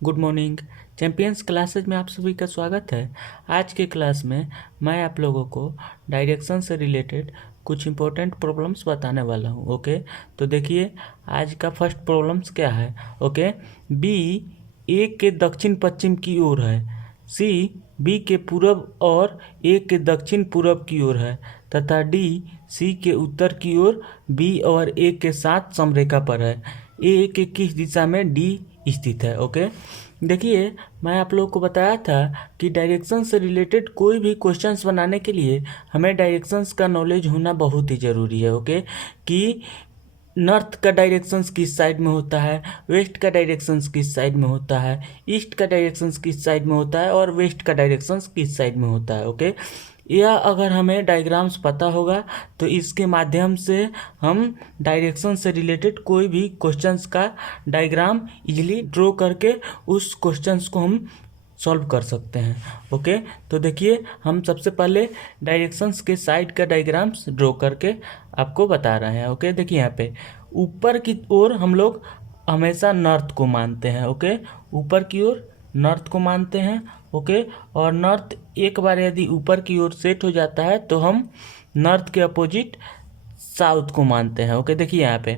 Good morning. Champions classes में आप सभी का स्वागत है। आज के क्लास में मैं आप लोगों को डायरेक्शन से रिलेटेड कुछ इंपॉर्टेंट प्रॉब्लम्स बताने वाला हूँ। ओके, तो देखिए आज का फर्स्ट प्रॉब्लम्स क्या है। ओके, बी ए के दक्षिण पश्चिम की ओर है, सी बी के पूरब और ए के दक्षिण पूरब की ओर है तथा डी सी के उत्तर की ओर बी और ए के साथ समरेखा पर है। ए के किस दिशा में डी स्थित है। ओके, देखिए मैं आप लोगों को बताया था कि डायरेक्शन से रिलेटेड कोई भी क्वेश्चंस बनाने के लिए हमें डायरेक्शंस का नॉलेज होना बहुत ही ज़रूरी है। ओके, कि नॉर्थ का डायरेक्शंस किस साइड में होता है, वेस्ट का डायरेक्शंस किस साइड में होता है, ईस्ट का डायरेक्शंस किस साइड में होता है और वेस्ट का डायरेक्शंस किस साइड में होता है। ओके, या अगर हमें डायग्राम्स पता होगा तो इसके माध्यम से हम डायरेक्शन से रिलेटेड कोई भी क्वेश्चंस का डायग्राम इजीली ड्रॉ करके उस क्वेश्चंस को हम सॉल्व कर सकते हैं। ओके, तो देखिए हम सबसे पहले डायरेक्शंस के साइड का डायग्राम्स ड्रॉ करके आपको बता रहे हैं। ओके, देखिए यहाँ पे ऊपर की ओर हम लोग हमेशा नॉर्थ को मानते हैं। ओके, ऊपर की ओर नॉर्थ को मानते हैं। ओके, और नॉर्थ एक बार यदि ऊपर की ओर सेट हो जाता है तो हम नॉर्थ के अपोजिट साउथ को मानते हैं। ओके, देखिए यहाँ पे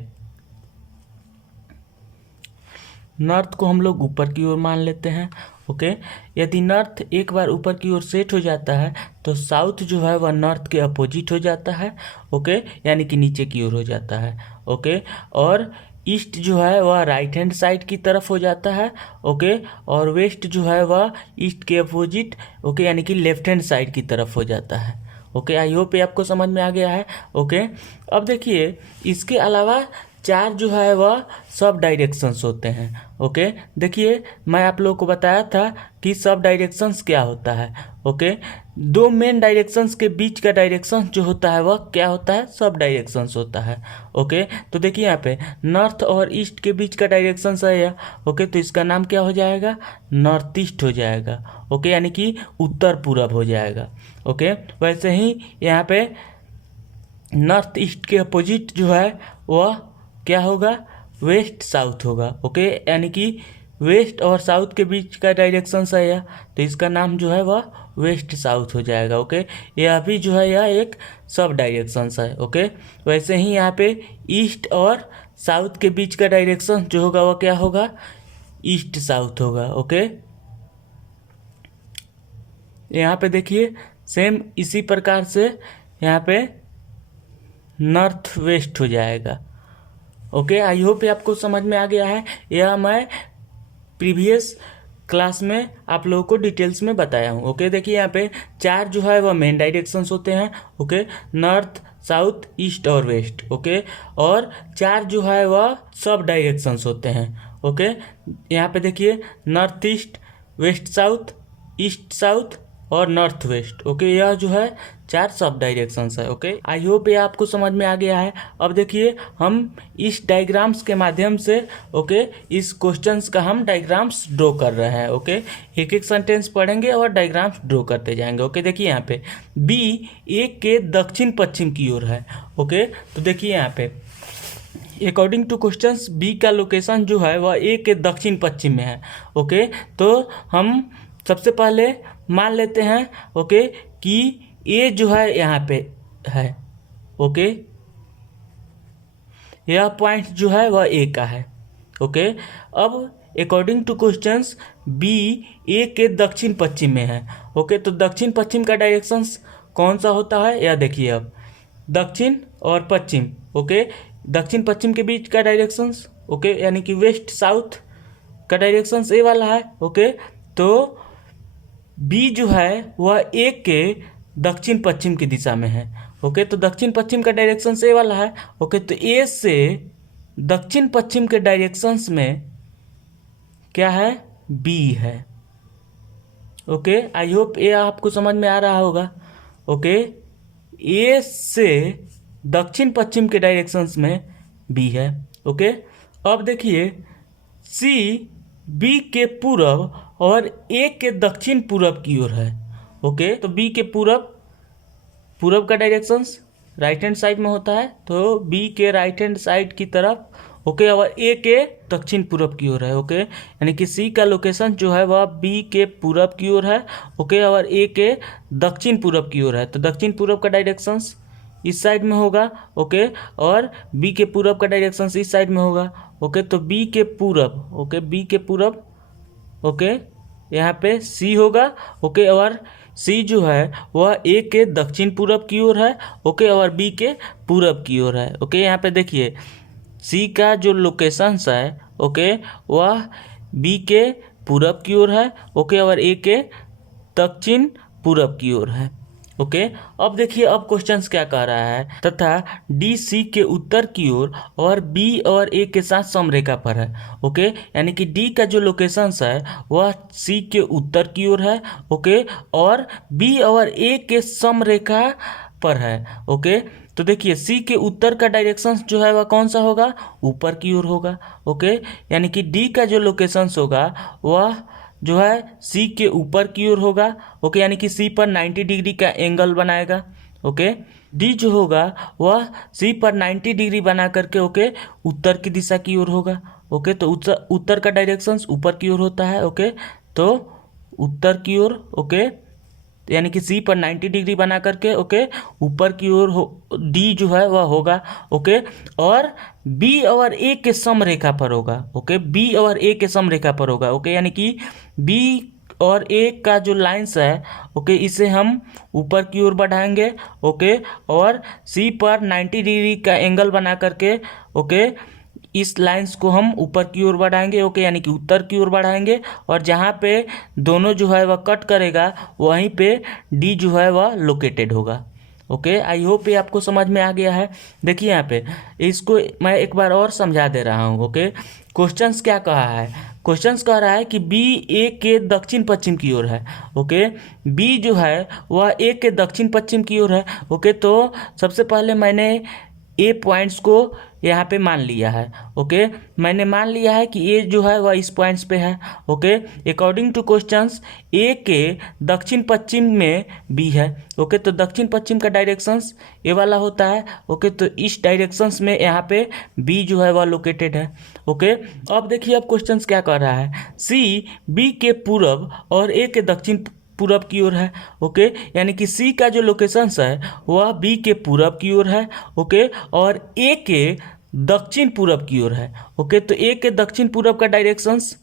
नॉर्थ को हम लोग ऊपर की ओर मान लेते हैं। ओके, यदि नॉर्थ एक बार ऊपर की ओर सेट हो जाता है तो साउथ जो है वह नॉर्थ के अपोजिट हो जाता है। ओके, यानी कि नीचे की ओर हो जाता है। ओके, और ईस्ट जो है वह राइट हैंड साइड की तरफ हो जाता है। ओके, और वेस्ट जो है वह ईस्ट के अपोजिट ओके यानी कि लेफ्ट हैंड साइड की तरफ हो जाता है। ओके, आई होप ये आपको समझ में आ गया है। ओके, अब देखिए इसके अलावा चार जो है वह सब डायरेक्शंस होते हैं। ओके, देखिए मैं आप लोगों को बताया था कि सब डायरेक्शंस क्या होता है। ओके, दो मेन डायरेक्शंस के बीच का डायरेक्शन जो होता है वह क्या होता है, सब डायरेक्शंस होता है। ओके, तो देखिए यहाँ पे नॉर्थ और ईस्ट के बीच का डायरेक्शन है यह। ओके, तो इसका नाम क्या हो जाएगा, नॉर्थ ईस्ट हो जाएगा। ओके, यानी कि उत्तर पूरब हो जाएगा। ओके, वैसे ही यहाँ पे नॉर्थ ईस्ट के अपोजिट जो है वह क्या होगा, वेस्ट साउथ होगा। ओके, यानी कि वेस्ट और साउथ के बीच का डायरेक्शन है यह, तो इसका नाम जो है वह वेस्ट साउथ हो जाएगा। ओके, यह भी जो है यह एक सब डायरेक्शन है। ओके, वैसे ही यहाँ पे ईस्ट और साउथ के बीच का डायरेक्शन जो होगा वह क्या होगा, ईस्ट साउथ होगा। ओके, यहाँ पे देखिए सेम इसी प्रकार से यहाँ पे नॉर्थ वेस्ट हो जाएगा। ओके, आई होप ये आपको समझ में आ गया है। यह मैं प्रीवियस क्लास में आप लोगों को डिटेल्स में बताया हूँ। ओके, देखिए यहाँ पे चार जो है वह मेन डायरेक्शंस होते हैं। ओके, नॉर्थ साउथ ईस्ट और वेस्ट। ओके, और चार जो है वह सब डायरेक्शंस होते हैं। ओके, यहाँ पे देखिए north east, west south, east south और नॉर्थ वेस्ट। ओके, यह जो है चार सब डायरेक्शंस है। ओके, आई होप ये आपको समझ में आ गया है। अब देखिए हम इस डायग्राम्स के माध्यम से ओके इस क्वेश्चंस का हम डायग्राम्स ड्रॉ कर रहे हैं। ओके, एक एक सेंटेंस पढ़ेंगे और डायग्राम्स ड्रॉ करते जाएंगे। ओके, देखिए यहाँ पे बी ए के दक्षिण पश्चिम की ओर है। ओके, तो देखिए यहाँ पे अकॉर्डिंग टू क्वेश्चंस बी का लोकेशन जो है वह ए के दक्षिण पश्चिम में है। ओके, तो हम सबसे पहले मान लेते हैं ओके कि ए जो है यहाँ पे है। ओके, यह पॉइंट जो है वह ए का है। ओके, अब अकॉर्डिंग टू क्वेश्चंस बी ए के दक्षिण पश्चिम में है। ओके, तो दक्षिण पश्चिम का डायरेक्शंस कौन सा होता है, यह देखिए अब दक्षिण और पश्चिम। ओके, दक्षिण पश्चिम के बीच का डायरेक्शंस ओके यानी कि वेस्ट साउथ का डायरेक्शंस ए वाला है। ओके, तो बी जो है वह ए के दक्षिण पश्चिम की दिशा में है। ओके, तो दक्षिण पश्चिम का डायरेक्शन ए वाला है। ओके, तो ए से दक्षिण पश्चिम के डायरेक्शंस में क्या है, बी है। ओके, आई होप ये आपको समझ में आ रहा होगा। ओके, ए से दक्षिण पश्चिम के डायरेक्शंस में बी है। ओके, अब देखिए सी बी के पूरब और ए के दक्षिण पूरब की ओर है। ओके, तो बी के पूरब का डायरेक्शंस राइट हैंड साइड में होता है, तो बी के राइट हैंड साइड की तरफ ओके, और ए के दक्षिण पूरब की ओर है। ओके, यानी कि सी का लोकेशन जो है वह बी के पूरब की ओर है। ओके, और ए के दक्षिण पूरब की ओर है। तो दक्षिण पूरब का डायरेक्शंस इस साइड में होगा। ओके, और बी के पूरब का डायरेक्शंस इस साइड में होगा। ओके, तो बी के पूरब, ओके बी के पूरब, ओके यहाँ पे सी होगा। ओके, और सी जो है वह ए के दक्षिण पूरब की ओर है। ओके, और बी के पूरब की ओर है। ओके, यहाँ पे देखिए सी का जो लोकेशंस है, ओके वह बी के पूरब की ओर है। ओके, और ए के दक्षिण पूरब की ओर है। ओके, अब देखिए अब क्वेश्चंस क्या कह रहा है, तथा डी सी के उत्तर की ओर और बी और ए के साथ समरेखा पर है। ओके, यानी कि डी का जो लोकेशंस है वह सी के उत्तर की ओर है। ओके, और बी और ए के समरेखा पर है। ओके, तो देखिए सी के उत्तर का डायरेक्शन जो है वह कौन सा होगा, ऊपर की ओर होगा। ओके, यानी कि डी का जो लोकेशंस होगा वह जो है सी के ऊपर की ओर होगा। ओके, यानी कि सी पर 90 डिग्री का एंगल बनाएगा। ओके, डी जो होगा वह सी पर 90 डिग्री बना करके ओके उत्तर की दिशा की ओर होगा। ओके, तो उत्तर का डायरेक्शंस ऊपर की ओर होता है। ओके, तो उत्तर की ओर, ओके यानी कि सी पर 90 डिग्री बना करके ओके ऊपर की ओर डी जो है वह होगा। ओके, और बी और ए के समरेखा पर होगा। ओके, बी और ए के समरेखा पर होगा। ओके, यानी कि बी और ए का जो लाइंस है ओके इसे हम ऊपर की ओर बढ़ाएंगे। ओके, और सी पर 90 डिग्री का एंगल बना करके ओके इस लाइंस को हम ऊपर की ओर बढ़ाएंगे। ओके, यानी कि उत्तर की ओर बढ़ाएंगे, और जहाँ पे दोनों जो है वह कट करेगा वहीं पे डी जो है वह लोकेटेड होगा। ओके, आई होप ये आपको समझ में आ गया है। देखिए यहाँ पे इसको मैं एक बार और समझा दे रहा हूँ। ओके, क्वेश्चंस क्या कहा है, क्वेश्चंस कह रहा है कि बी ए के दक्षिण पश्चिम की ओर है। ओके, बी जो है वह ए के दक्षिण पश्चिम की ओर है। ओके, तो सबसे पहले मैंने ए पॉइंट्स को यहाँ पे मान लिया है। ओके, मैंने मान लिया है कि ए जो है वह इस पॉइंट्स पे है। ओके, अकॉर्डिंग टू क्वेश्चंस ए के दक्षिण पश्चिम में बी है। ओके, तो दक्षिण पश्चिम का डायरेक्शंस ए वाला होता है। ओके, तो इस डायरेक्शंस में यहाँ पे बी जो है वह लोकेटेड है। ओके, अब देखिए अब क्वेश्चंस क्या कर रहा है, सी बी के पूरब और ए के दक्षिण पूरब की ओर है। ओके, यानी कि सी का जो लोकेशंस है वह बी के पूरब की ओर है। ओके, और ए के दक्षिण पूरब की ओर है। ओके, तो ए के दक्षिण पूरब का डायरेक्शंस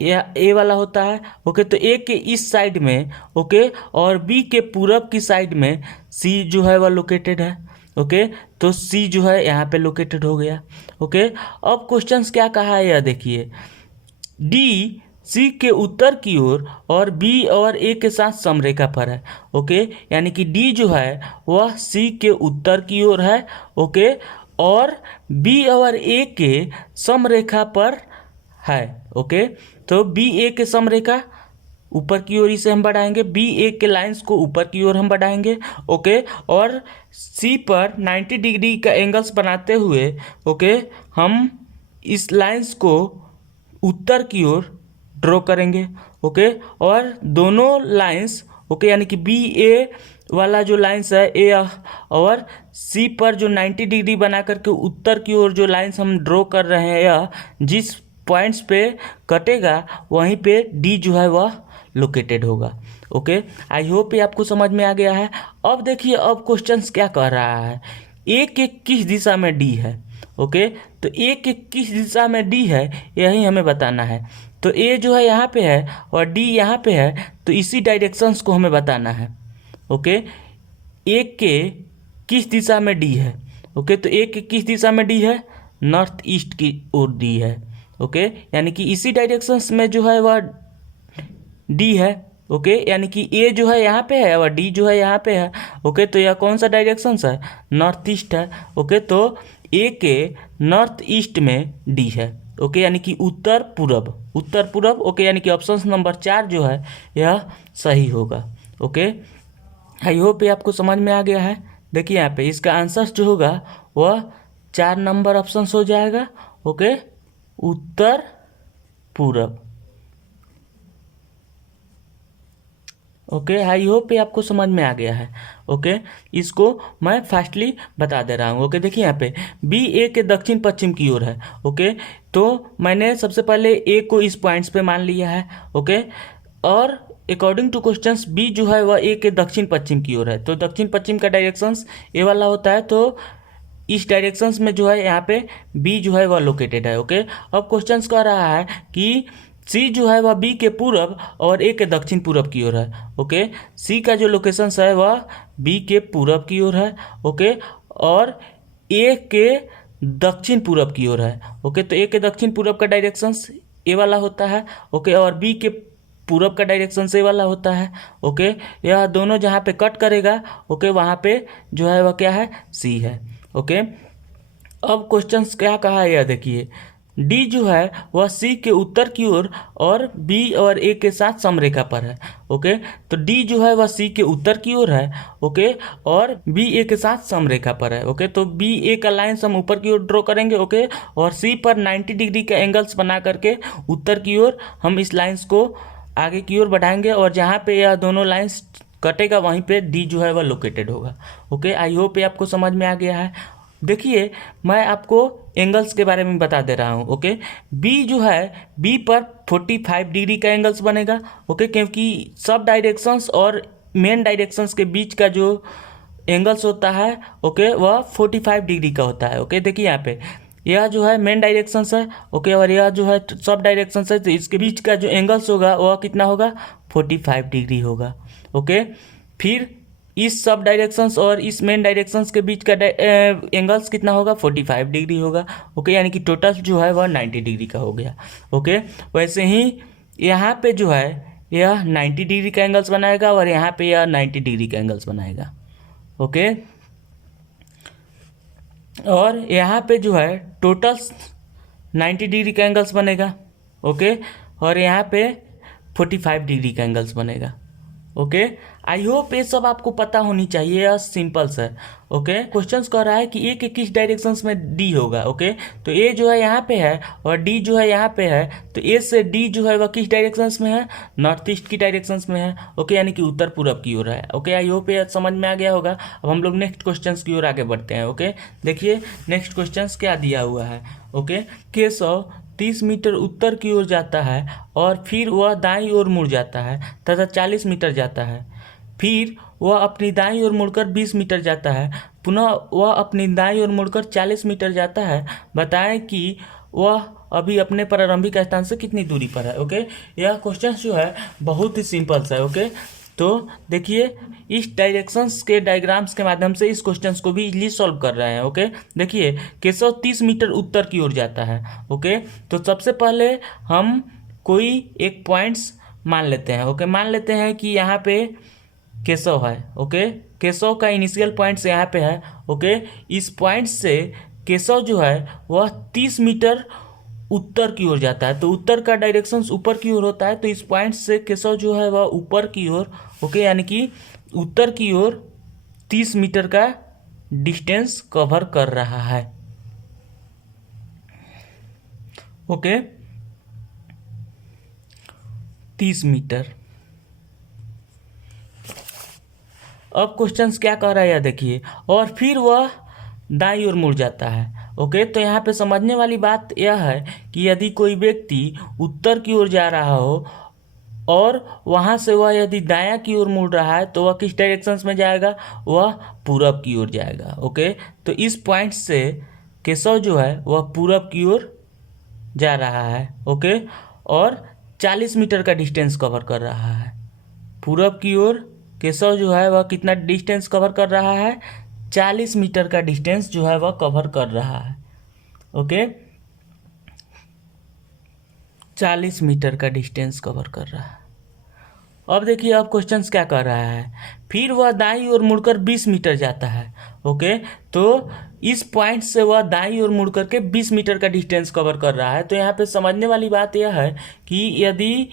ए वाला होता है। ओके, तो ए के इस साइड में ओके और बी के पूरब की साइड में सी जो है वह लोकेटेड है। ओके, तो सी जो है यहाँ पे लोकेटेड हो गया। ओके, अब क्वेश्चंस क्या कहा है यह देखिए, डी सी के उत्तर की ओर और बी और ए के साथ समरेखा पर है। ओके, यानी कि डी जो है वह सी के उत्तर की ओर है। ओके, और बी और ए के समरेखा पर है। ओके, तो बी ए के समरेखा ऊपर की ओर इसे हम बढ़ाएंगे, बी ए के लाइंस को ऊपर की ओर हम बढ़ाएंगे। ओके, और सी पर 90 डिग्री का एंगल्स बनाते हुए ओके हम इस लाइंस को उत्तर की ओर ड्रॉ करेंगे। ओके, और दोनों लाइंस ओके यानी कि बी ए वाला जो लाइंस है ए और सी पर जो 90 डिग्री बना करके उत्तर की ओर जो लाइंस हम ड्रॉ कर रहे हैं, यह जिस पॉइंट्स पे कटेगा वहीं पे डी जो है वह लोकेटेड होगा। ओके, आई होप ये आपको समझ में आ गया है। अब देखिए अब क्वेश्चंस क्या कह रहा है, ए के किस दिशा में डी है। ओके, तो ए के किस दिशा में डी है यही हमें बताना है। तो ए जो है यहाँ पे है और डी यहाँ पे है, तो इसी डायरेक्शंस को हमें बताना है। ओके, ए के किस दिशा में डी है। ओके, तो ए के किस दिशा में डी है, नॉर्थ ईस्ट की ओर डी है। ओके, यानी कि इसी डायरेक्शंस में जो है वह डी है। ओके, यानी कि ए जो है यहाँ पे है और डी जो है यहाँ पे है। ओके, तो यह कौन सा डायरेक्शंस है, नॉर्थ ईस्ट है। ओके, तो ए के नॉर्थ ईस्ट में डी है। ओके, यानी कि उत्तर पूरब, उत्तर पूरब। ओके, यानी कि ऑप्शन नंबर 4 जो है यह सही होगा। ओके, आई होप ये आपको समझ में आ गया है। देखिए यहाँ पे इसका आंसर जो होगा वह 4 नंबर ऑप्शन हो जाएगा। ओके, उत्तर पूरब। ओके, आई होप ये आपको समझ में आ गया है। ओके, इसको मैं फास्टली बता दे रहा हूँ। ओके, देखिए यहाँ पे बी ए के दक्षिण पश्चिम की ओर है। ओके, तो मैंने सबसे पहले ए को इस पॉइंट्स पे मान लिया है। ओके, और अकॉर्डिंग टू क्वेश्चंस बी जो है वह ए के दक्षिण पश्चिम की ओर है, तो दक्षिण पश्चिम का डायरेक्शंस ए वाला होता है, तो इस डायरेक्शंस में जो है यहाँ पे बी जो है वह लोकेटेड है। ओके, अब क्वेश्चंस कह रहा है कि सी जो है वह बी के पूरब और ए के दक्षिण पूरब की ओर है। ओके, सी का जो लोकेशंस है वह बी के पूरब की ओर है। ओके, और ए के दक्षिण पूरब की ओर है। ओके, तो ए के दक्षिण पूरब का डायरेक्शंस ए वाला होता है। ओके, और बी के पूरब का डायरेक्शन से वाला होता है। ओके, यह दोनों जहाँ पे कट करेगा, ओके, वहाँ पे जो है वह क्या है, सी है। ओके, अब क्वेश्चंस क्या कहा है यह देखिए, डी जो है वह सी के उत्तर की ओर और बी और ए के साथ समरेखा पर है। ओके, तो डी जो है वह सी के उत्तर की ओर है। ओके, और बी ए के साथ समरेखा पर है। ओके, तो बी ए का लाइन्स हम ऊपर की ओर ड्रॉ करेंगे। ओके, और सी पर 90 डिग्री के एंगल्स बना करके उत्तर की ओर हम इस लाइन्स को आगे की ओर बढ़ाएंगे, और जहाँ पे यह दोनों लाइन्स कटेगा वहीं पे डी जो है वह लोकेटेड होगा। ओके, आई होप ये आपको समझ में आ गया है। देखिए, मैं आपको एंगल्स के बारे में बता दे रहा हूँ। ओके, बी जो है बी पर 45 डिग्री का एंगल्स बनेगा। ओके, क्योंकि सब डायरेक्शंस और मेन डायरेक्शंस के बीच का जो एंगल्स होता है, ओके, वह 45 डिग्री का होता है। ओके, देखिए यहाँ पे यह जो है मेन डायरेक्शंस है। ओके, और यह जो है सब डायरेक्शंस है, तो इसके बीच का जो एंगल्स होगा वह कितना होगा, 45 डिग्री होगा। ओके, फिर इस सब डायरेक्शंस और इस मेन डायरेक्शंस के बीच का एंगल्स कितना होगा, 45 डिग्री होगा। ओके, यानी कि टोटल जो है वह 90 डिग्री का हो गया। ओके, वैसे ही यहाँ पे जो है यह 90 डिग्री का एंगल्स बनाएगा, और यहाँ पे यह 90 डिग्री का एंगल्स बनाएगा। ओके, और यहाँ पे जो है टोटल 90 डिग्री का एंगल्स बनेगा। ओके, और यहाँ पे 45 डिग्री का एंगल्स बनेगा। ओके, आई होप ये सब आपको पता होनी चाहिए, यह सिंपल है। ओके, क्वेश्चंस कह रहा है कि ए के किस डायरेक्शंस में डी होगा। ओके, तो ए जो है यहाँ पे है और डी जो है यहाँ पे है, तो ए से डी जो है वह किस डायरेक्शंस में है, नॉर्थ ईस्ट की डायरेक्शंस में है। ओके, यानी कि उत्तर पूरब की ओर है। ओके, आई होप ये समझ में आ गया होगा। अब हम लोग नेक्स्ट क्वेश्चंस की ओर आगे बढ़ते हैं। ओके, देखिए नेक्स्ट क्वेश्चंस क्या दिया हुआ है। ओके, केशव 30 मीटर उत्तर की ओर जाता है और फिर वह दाईं ओर मुड़ जाता है तथा 40 मीटर जाता है। फिर वह अपनी दाईं ओर मुड़कर 20 मीटर जाता है, पुनः वह अपनी दाईं ओर मुड़कर 40 मीटर जाता है। बताएं कि वह अभी अपने प्रारंभिक स्थान से कितनी दूरी पर है। ओके, यह क्वेश्चन जो है बहुत ही सिंपल सा है। ओके, तो देखिए इस डायरेक्शंस के डायग्राम्स के माध्यम से इस क्वेश्चंस को भी इजीली सॉल्व कर रहे हैं। ओके, देखिए केशव 30 मीटर उत्तर की ओर जाता है। ओके, तो सबसे पहले हम कोई एक पॉइंट्स मान लेते हैं। ओके, मान लेते हैं कि यहाँ पे केशव है। ओके, केशव का इनिशियल पॉइंट्स यहाँ पे है। ओके, इस पॉइंट से केशव जो है वह 30 मीटर उत्तर की ओर जाता है, तो उत्तर का डायरेक्शंस ऊपर की ओर होता है, तो इस पॉइंट से केशव जो है वह ऊपर की ओर, ओके, यानी कि उत्तर की ओर 30 मीटर का डिस्टेंस कवर कर रहा है। Okay, 30 metre. अब क्वेश्चंस क्या कह रहा है देखिए, और फिर वह दाईं ओर मुड़ जाता है। ओके, तो यहाँ पे समझने वाली बात यह है कि यदि कोई व्यक्ति उत्तर की ओर जा रहा हो और वहाँ से वह यदि दायां की ओर मुड़ रहा है, तो वह किस डायरेक्शंस में जाएगा, वह पूरब की ओर जाएगा। ओके, तो इस पॉइंट से केशव जो है वह पूरब की ओर जा रहा है। ओके, और 40 मीटर का डिस्टेंस कवर कर रहा है। पूरब की ओर केशव जो है वह कितना डिस्टेंस कवर कर रहा है, 40 मीटर का डिस्टेंस जो है वह कवर कर रहा है। ओके, 40 मीटर का डिस्टेंस कवर कर रहा है। अब देखिए अब क्वेश्चंस क्या कर रहा है, फिर वह दाईं ओर मुड़कर 20 मीटर जाता है। ओके, तो इस पॉइंट से वह दाईं ओर मुड़ करके 20 मीटर का डिस्टेंस कवर कर रहा है। तो यहाँ पे समझने वाली बात यह है कि यदि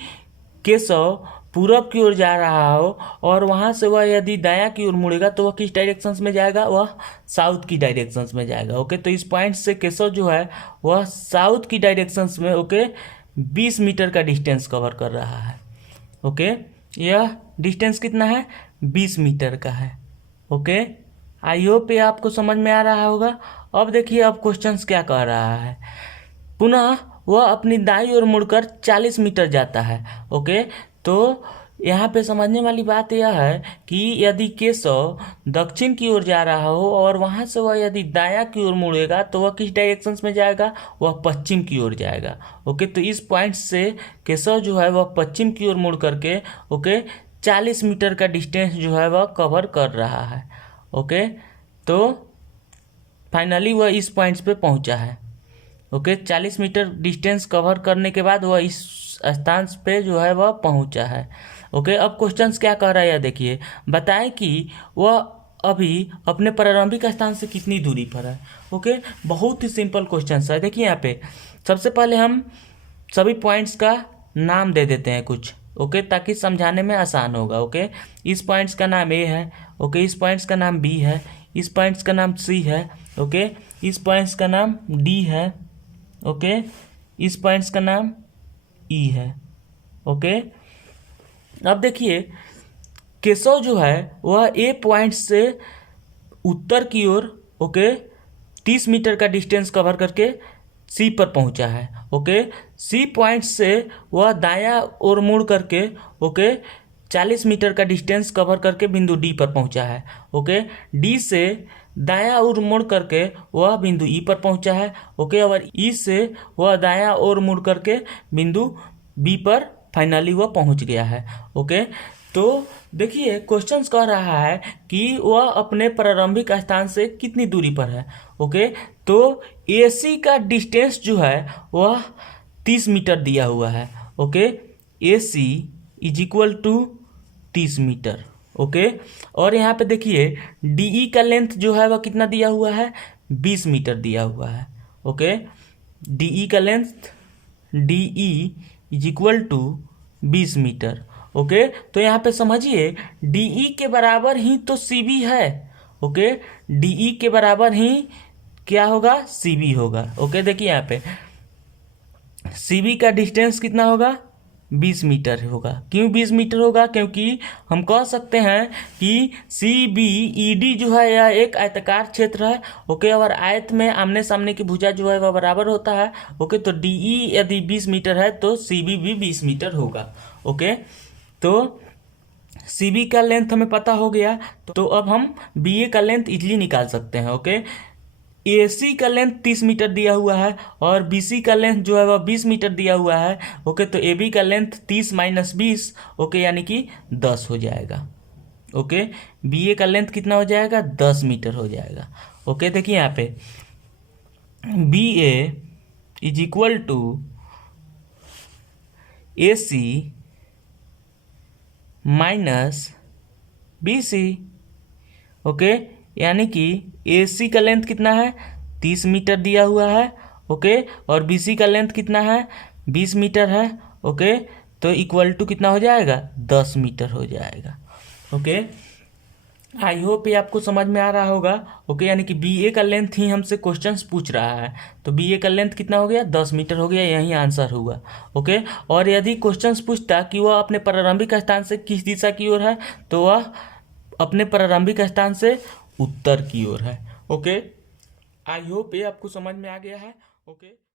केशव पूरब की ओर जा रहा हो और वहाँ से वह यदि दायां की ओर मुड़ेगा, तो वह किस डायरेक्शंस में जाएगा, वह साउथ की डायरेक्शंस में जाएगा। ओके, तो इस पॉइंट से केशव जो है वह साउथ की डायरेक्शंस में, ओके, 20 मीटर का डिस्टेंस कवर कर रहा है। ओके, यह डिस्टेंस कितना है, 20 मीटर का है। ओके, आई होप ये आपको समझ में आ रहा होगा। अब देखिए अब क्वेश्चंस क्या कह रहा है। पुनः वह अपनी दाईं ओर मुड़कर 40 मीटर जाता है। ओके, तो यहाँ पे समझने वाली बात यह है कि यदि केशव दक्षिण की ओर जा रहा हो और वहाँ से वह यदि दायां की ओर मुड़ेगा तो वह किस डायरेक्शन में जाएगा, वह पश्चिम की ओर जाएगा। ओके, तो इस पॉइंट से केशव जो है वह पश्चिम की ओर मुड़ करके 40 मीटर का डिस्टेंस जो है वह कवर कर रहा है। ओके, तो फाइनली वह इस पॉइंट्स पे पहुंचा है। ओके, 40 मीटर डिस्टेंस कवर करने के बाद वह इस स्थान पे जो है वह पहुंचा है। ओके, अब क्वेश्चंस क्या कह रहा है, यह देखिए। बताएं कि वह अभी अपने प्रारंभिक स्थान से कितनी दूरी पर है। ओके, बहुत ही सिंपल क्वेश्चन है। देखिए यहाँ पे सबसे पहले हम सभी पॉइंट्स का नाम दे देते हैं कुछ। ओके, ताकि समझाने में आसान होगा। ओके, इस पॉइंट्स का नाम ए है। ओके, इस पॉइंट्स का नाम बी है। इस पॉइंट्स का नाम सी है। ओके, इस पॉइंट्स का नाम डी है। ओके, इस पॉइंट्स का नाम ई है। ओके, अब देखिए केशव जो है वह ए पॉइंट से उत्तर की ओर 30 मीटर का डिस्टेंस कवर करके सी पर पहुंचा है। ओके, सी पॉइंट से वह दायां ओर मुड़ करके 40 मीटर का डिस्टेंस कवर करके बिंदु डी पर पहुंचा है। ओके, डी से दायां ओर मुड़ करके वह बिंदु ई पर पहुंचा है। ओके, और ई से वह दायां ओर मुड़ करके बिंदु बी पर फाइनली वह पहुंच गया है। ओके, तो देखिए क्वेश्चंस कह रहा है कि वह अपने प्रारंभिक स्थान से कितनी दूरी पर है। ओके, तो AC का डिस्टेंस जो है वह 30 मीटर दिया हुआ है। Okay, AC is equal to 30 meter. Okay, और यहाँ पे देखिए DE का लेंथ जो है वह कितना दिया हुआ है, 20 मीटर दिया हुआ है। ओके, DE का length DE is equal to 20 meter. Okay, तो यहाँ पे समझिए DE के बराबर ही तो CB है। ओके, DE के बराबर ही क्या होगा, CB होगा। ओके, देखिए यहाँ पे CB का डिस्टेंस कितना होगा, 20 मीटर होगा। क्यों 20 मीटर होगा, क्योंकि हम कह सकते हैं कि CBED जो है यह एक आयताकार क्षेत्र है। ओके, और आयत में आमने सामने की भुजा जो है वह बराबर होता है। ओके, तो DE यदि 20 मीटर है तो CB भी 20 मीटर होगा। ओके, तो CB का लेंथ हमें पता हो गया, तो अब हम BA का लेंथ इजीली निकाल सकते हैं। ओके, AC का लेंथ 30 मीटर दिया हुआ है और BC का लेंथ जो है वह 20 मीटर दिया हुआ है। ओके, तो AB का लेंथ 30 माइनस 20 ओके यानी कि 10 हो जाएगा। ओके, BA का लेंथ कितना हो जाएगा, 10 मीटर हो जाएगा। ओके, देखिए यहाँ पे BA is equal to AC minus BC। Okay, यानी कि AC का लेंथ कितना है, 30 मीटर दिया हुआ है। ओके, और BC का लेंथ कितना है, 20 मीटर है। ओके, तो इक्वल टू कितना हो जाएगा, 10 मीटर हो जाएगा। ओके, आई होप ये आपको समझ में आ रहा होगा। ओके, यानी कि BA का लेंथ ही हमसे क्वेश्चंस पूछ रहा है, तो BA का लेंथ कितना हो गया, 10 मीटर हो गया, यही आंसर हुआ। ओके, और यदि क्वेश्चंस पूछता कि वह अपने प्रारंभिक स्थान से किस दिशा की ओर है, तो वह अपने प्रारंभिक स्थान से उत्तर की ओर है। ओके, आई होप ये आपको समझ में आ गया है। ओके।